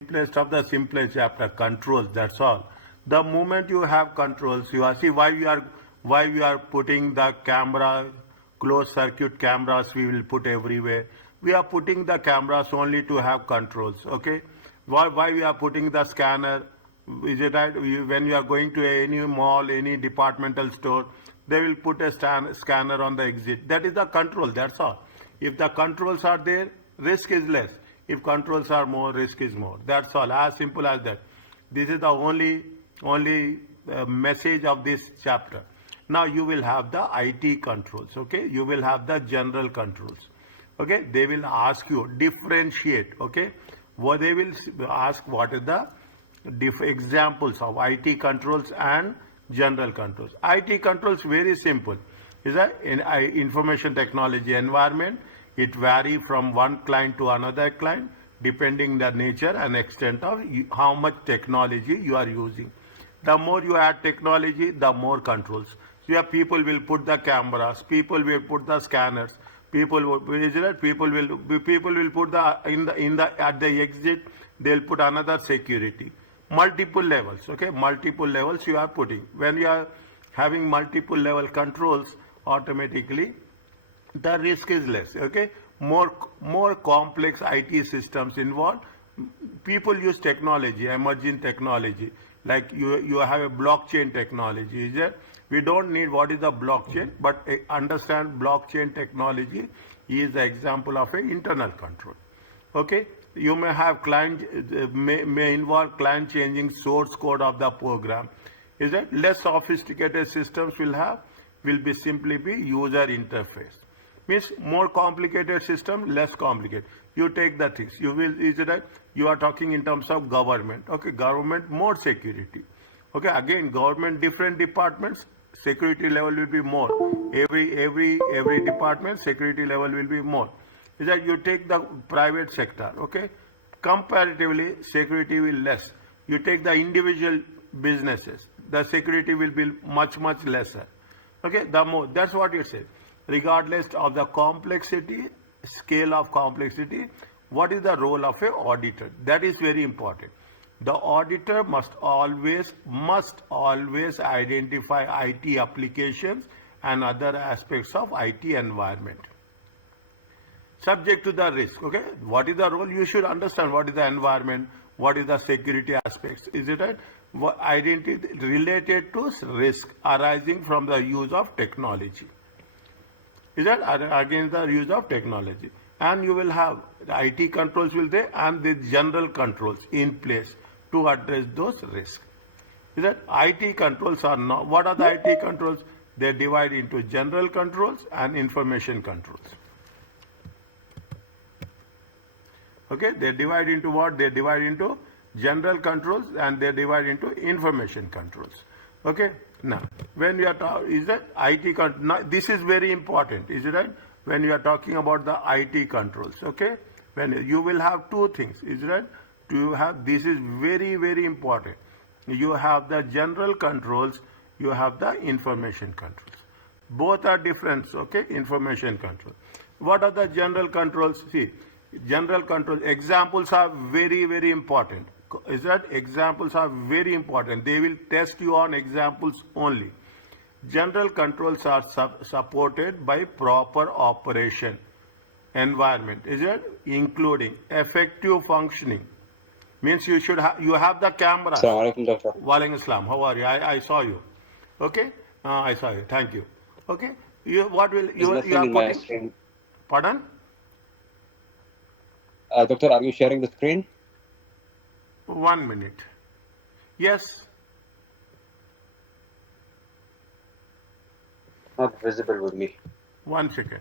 simplest of the simplest chapter, controls, that's all. The moment you have controls, you are, see why we are putting the camera, closed circuit cameras we will put everywhere. We are putting the cameras only to have controls, okay? Why we are putting the scanner? Is it right? When you are going to any mall, any departmental store, they will put a scanner on the exit. That is the control, that's all. If the controls are there, risk is less. If controls are more, risk is more. That's all, as simple as that. This is the only message of this chapter. Now you will have the IT controls, okay? You will have the general controls, okay? They will ask you, differentiate, okay? What they will ask, what is the examples of IT controls and general controls. IT controls, very simple. Is that in information technology environment, it varies from one client to another client depending the nature and extent of how much technology you are using. The more you add technology, the more controls. So yeah, people will put the cameras, people will put the scanners, people will put the at the exit, they'll put another security. Multiple levels, okay? Multiple levels you are putting. When you are having multiple level controls, automatically the risk is less, okay? More complex IT systems involved. People use technology, emerging technology, like you have a blockchain technology, is there? We don't need what is the blockchain, but understand blockchain technology is the example of an internal control, okay? You may have client, may involve client changing source code of the program. Is that less sophisticated systems will simply be user interface. Means more complicated system, less complicated. You take the things. Is it right? You are talking in terms of government. Okay, government, more security. Okay, again, government, different departments, security level will be more. Every department, security level will be more. Is that you take the private sector, okay? Comparatively, security will less. You take the individual businesses, the security will be much lesser. Okay, that's what you say. Regardless of the complexity, scale of complexity, what is the role of an auditor? That is very important. The auditor must always identify IT applications and other aspects of IT environment, subject to the risk, okay? What is the role? You should understand what is the environment, what is the security aspects, is it right? Identity related to risk arising from the use of technology. Is that against the use of technology? And you will have the IT controls will there and the general controls in place to address those risks. Is that IT controls are not, what are the IT controls? They divide into general controls and information controls. Okay, they divide into what? They divide into general controls and they divide into information controls. Okay, now when we are talking, is that IT now this is very important, is it right? When you are talking about the IT controls, okay, when you will have two things, is it right? You have, this is very important. You have the general controls, you have the information controls. Both are different, okay? Information control. What are the general controls? See, general control examples are very important. Is that examples are very important? They will test you on examples only. General controls are supported by proper operation environment. Is it including effective functioning? Means you should have, you have the camera. Assalamualaikum, Doctor. Walaikum Assalam. How are you? I saw you. Okay, I saw you. Thank you. Okay, you what will you are putting? Pardon? Doctor, are you sharing the screen? 1 minute. Yes. Not visible with me. 1 second.